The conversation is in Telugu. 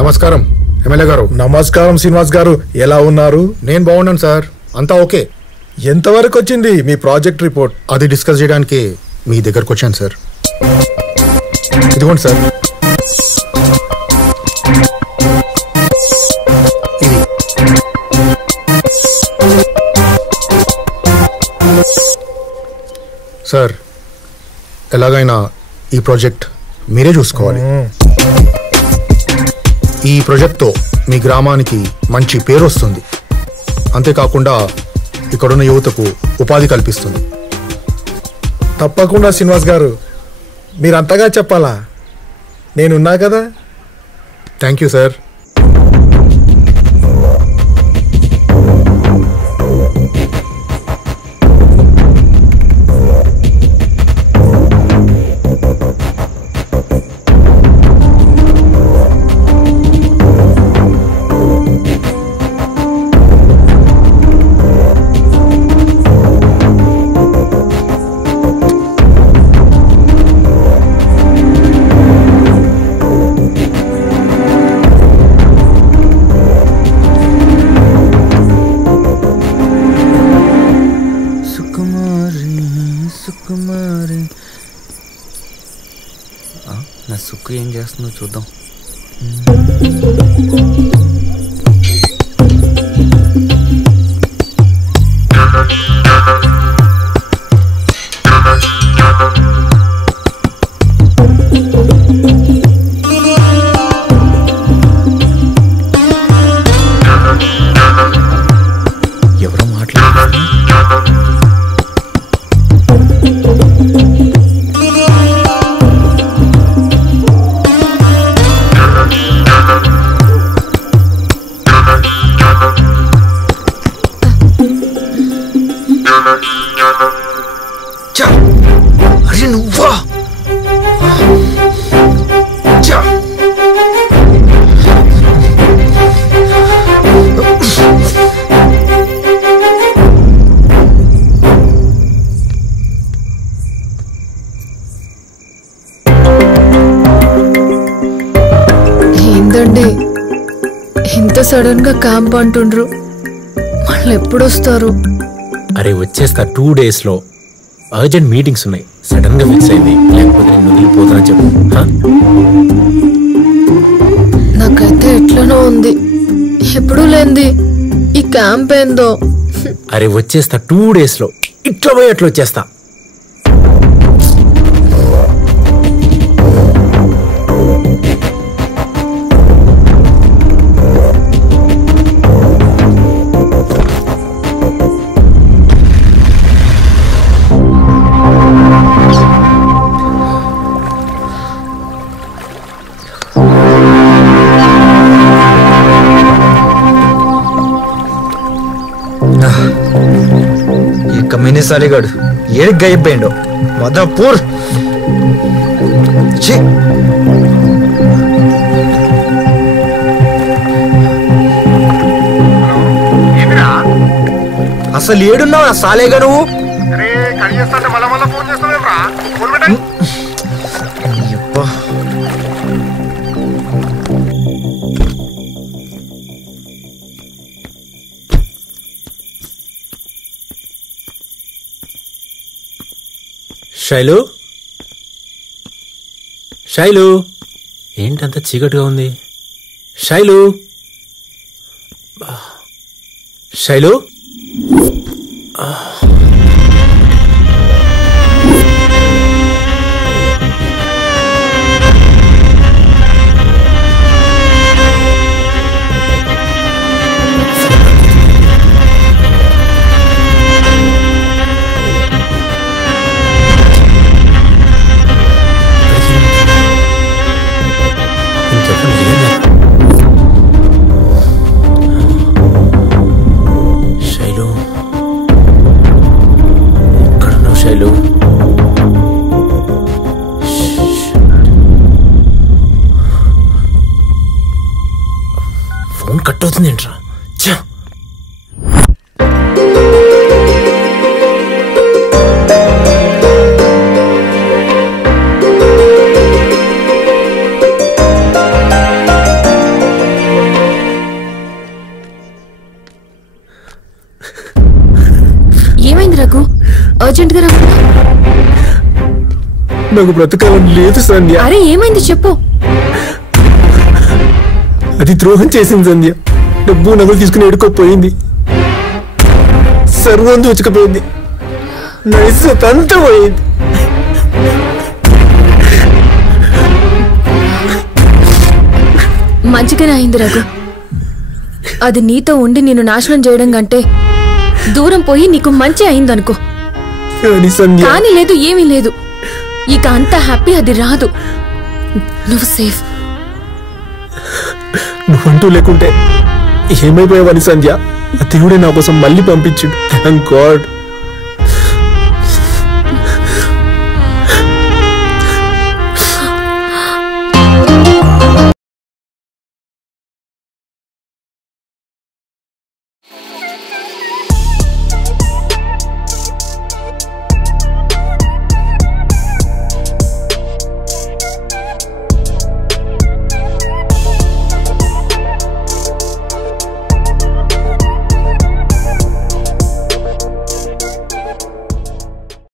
నమస్కారం ఎమ్మెల్యే గారు. నమస్కారం శ్రీనివాస్ గారు, ఎలా ఉన్నారు? నేను బాగున్నాను సార్, అంతా ఓకే. ఎంతవరకు వచ్చింది మీ ప్రాజెక్ట్ రిపోర్ట్? అది డిస్కస్ చేయడానికి మీ దగ్గరకు వచ్చాను సార్. ఇదిగోండి సార్. ఇది సార్, ఎలాగైనా ఈ ప్రాజెక్ట్ మీరే చూసుకోవాలి. ఈ ప్రాజెక్ట్తో మీ గ్రామానికి మంచి పేరు వస్తుంది, అంతేకాకుండా ఇక్కడున్న యువతకు ఉపాధి కల్పిస్తుంది. తప్పకుండా శ్రీనివాస్ గారు, మీరంతగా చెప్పాలా? నేనున్నా కదా. Thank you sir. నా సుక్కు ఏం చేస్తుందో చూద్దాం. ఎవరో మాట్లాడుతున్నారు. అరే నువ్వా? ఏందండి ఇంత సడన్ గా క్యాంప్ అంటుండ్రు? వాళ్ళు ఎప్పుడు వస్తారు? అరే వచ్చేస్తా 2 days లో. అర్జెంట్ మీటింగ్స్ ఉన్నాయి, సడన్ గా ఫిక్స్ అయింది, లేకపోతే నేను వదిలిపోతున్నా చెప్పు. నాకైతే ఎట్లనో ఉంది, ఎప్పుడు లేంది ఈ క్యాంప్ ఏందో. అరే వచ్చేస్తా 2 days లో, ఇట్లా పోయి అట్లా వచ్చేస్తా. కమ్యూని సాలిగాడు ఏడికి గైపోయిండో మదపూర్. అసలు ఏడున్నావు సాలేగా నువ్వు? శైలు, శైలు, ఏంటంత చీకటిగా ఉంది? శైలు, శైలు, ఫోన్ కట్ అవుతుంది ఏంట్రా? నాకు బ్రతకాలని లేదు సంధ్య. అరే ఏమైంది చెప్పు. అది ద్రోహం చేసింది సంధ్య. డబ్బు నగలు తీసుకుని ఎడుకోపోయింది. సర్వం దోచుకుపోయింది. నైసంతా పోయింది. మంచిగానే అయింది రఘు. అది నీతో ఉండి నిన్ను నాశనం చేయడం కంటే దూరం పోయి నీకు మంచి అయిందనుకో. కానీ లేదు, ఏమీ లేదు. ఇక అంత హ్యాపీ అది రాదు. నువ్వు సేఫ్. నువ్వంటూ లేకుంటే ఏమైపోయావని సంధ్య. ఆ దేవుడే నా కోసం మళ్ళీ పంపించుడు. Thank God.